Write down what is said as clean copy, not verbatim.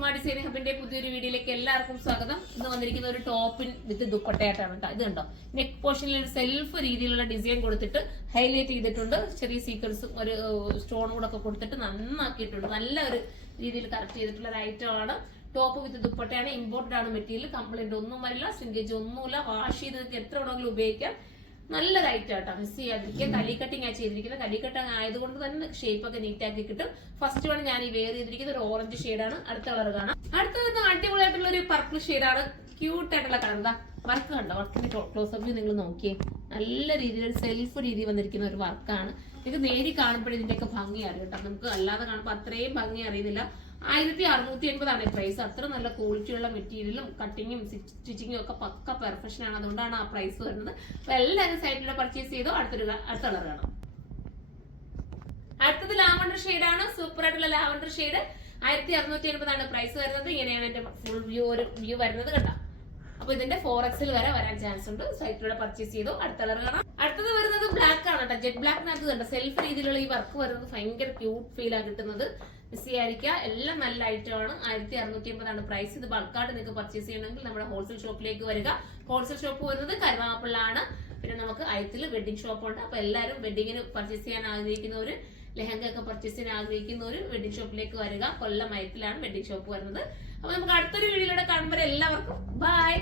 Korma designing ഹബിന്റെ പുതിയൊരു വീഡിയോയിലേക്ക് എല്ലാവർക്കും സ്വാഗതം. ഇന്ന് വന്നിരിക്കുന്ന ഒരു ടോപ്പിൻ വിത്ത് ദുപ്പട്ടയായിട്ടാണ് കേട്ടോ. ഇത് കണ്ടോ, നെക്ക് പോർഷനിൽ ഒരു സെൽഫ് രീതിയിലുള്ള ഡിസൈൻ കൊടുത്തിട്ട് ഹൈലൈറ്റ് ചെയ്തിട്ടുണ്ട്. ചെറിയ സീക്വൻസും ഒരു സ്റ്റോണും കൂടെ ഒക്കെ കൊടുത്തിട്ട് നന്നാക്കിയിട്ടുണ്ട്. നല്ല ഒരു രീതിയിൽ കറക്റ്റ് ചെയ്തിട്ടുള്ള ഒരു ഐറ്റം ആണ്. ടോപ്പ് വിത്ത് ദുപ്പട്ടയാണ്. ഇമ്പോർട്ടഡ് ആണ് മെറ്റീരിയൽ. കംപ്ലൈന്റ് ഒന്നും വരില്ല, സിങ്കേജ് ഒന്നുമില്ല. വാഷ് ചെയ്ത് എത്ര വേണമെങ്കിലും ഉപയോഗിക്കാം. നല്ലൊരു ഐറ്റം ആട്ടോ, മിസ് ചെയ്യാതിരിക്കുക. കലി കട്ടിങ് ആണ് ചെയ്തിരിക്കുന്നത്. കലി കട്ടിങ് ആയതുകൊണ്ട് തന്നെ ഷേപ്പ് ഒക്കെ നീറ്റ് ആക്കി കിട്ടും. ഫസ്റ്റ് വൺ ഞാൻ ഈ വെയർ ചെയ്തിരിക്കുന്ന ഒരു ഓറഞ്ച് ഷെയ്ഡാണ്. അടുത്ത കളർ കാണാം. അടുത്തത് അടിപൊളിയായിട്ടുള്ള ഒരു പർപ്പിൾ ഷെയ്ഡാണ്. ക്യൂട്ട് ആയിട്ടുള്ള കളർ. എന്താ വർക്ക് കണ്ടോ? വർക്കിന്റെ ക്ലോസ് അപ്പ് നിങ്ങൾ നോക്കിയേ. നല്ല രീതിയിൽ ഒരു സെൽഫ് രീതി വന്നിരിക്കുന്ന ഒരു വർക്കാണ്. നിങ്ങൾക്ക് നേരി കാണുമ്പോഴേ ഇതിന്റെയൊക്കെ ഭംഗി അറിയാം കേട്ടോ. നമുക്ക് അല്ലാതെ കാണുമ്പോൾ അത്രയും ഭംഗി അറിയുന്നില്ല. 1680 പ്രൈസ്. അത്ര നല്ല ക്വാളിറ്റിയുള്ള മെറ്റീരിയലും കട്ടിങ്ങും സ്റ്റിച്ചിങ്ങും ഒക്കെ പക്ക പെർഫെക്ഷൻ ആണ്. അതുകൊണ്ടാണ് ആ പ്രൈസ് വരുന്നത്. അപ്പൊ എല്ലാവരും സൈറ്റിലൂടെ പർച്ചേസ് ചെയ്തോ. അടുത്ത കളർ കാണാം. അടുത്തത് ലാവണ്ടർ ഷെയ്ഡാണ്. സൂപ്പർ ആയിട്ടുള്ള ലാവണ്ടർ ഷെയ്ഡ്. 1680 പ്രൈസ് വരുന്നത്. ഇങ്ങനെയാണ് എന്റെ ഫുൾ വ്യൂ വരുന്നത് കേട്ടോ. അപ്പൊ ഇതിന്റെ 4XL വരെ വരാൻ ചാൻസ് ഉണ്ട്. സൈറ്റിലൂടെ പർച്ചേസ് ചെയ്തോ. അടുത്ത കളർ കാണാം. അടുത്തത് വരുന്നത് ബ്ലാക്ക് ആണ് കേട്ടോ. ജെറ്റ് ബ്ലാക്കിനകത്ത് കണ്ടോ സെൽഫ് രീതിയിലുള്ള ഈ വർക്ക് വരുന്നത് ഭയങ്കര ക്യൂട്ട് ഫീൽ ആണ് കിട്ടുന്നത്. മിസ് ചെയ്യാതിരിക്കുക. എല്ലാം നല്ല ഐറ്റം ആണ്. 1680 പ്രൈസ്. ഇത് ബൾക്കായിട്ട് നിങ്ങൾക്ക് പർച്ചേസ് ചെയ്യണമെങ്കിൽ നമ്മുടെ ഹോൾസെയിൽ ഷോപ്പിലേക്ക് വരിക. ഹോൾസെയിൽ ഷോപ്പ് വരുന്നത് കരുനാഗപ്പള്ളിയാണ്. പിന്നെ നമുക്ക് അയത്തിൽ വെഡിങ് ഷോപ്പ് ഉണ്ട്. അപ്പൊ എല്ലാവരും വെഡിങ്ങിന് പർച്ചേസ് ചെയ്യാൻ ആഗ്രഹിക്കുന്നവര്, ലെഹങ്ക ഒക്കെ പർച്ചേസ് ചെയ്യാൻ ആഗ്രഹിക്കുന്നവര് വെഡിങ് ഷോപ്പിലേക്ക് വരിക. കൊല്ലം അയത്തിലാണ് വെഡിങ് ഷോപ്പ് വരുന്നത്. അപ്പൊ നമുക്ക് അടുത്തൊരു വീഡിയോയിലൂടെ കാണുമ്പോൾ എല്ലാവർക്കും ബൈ.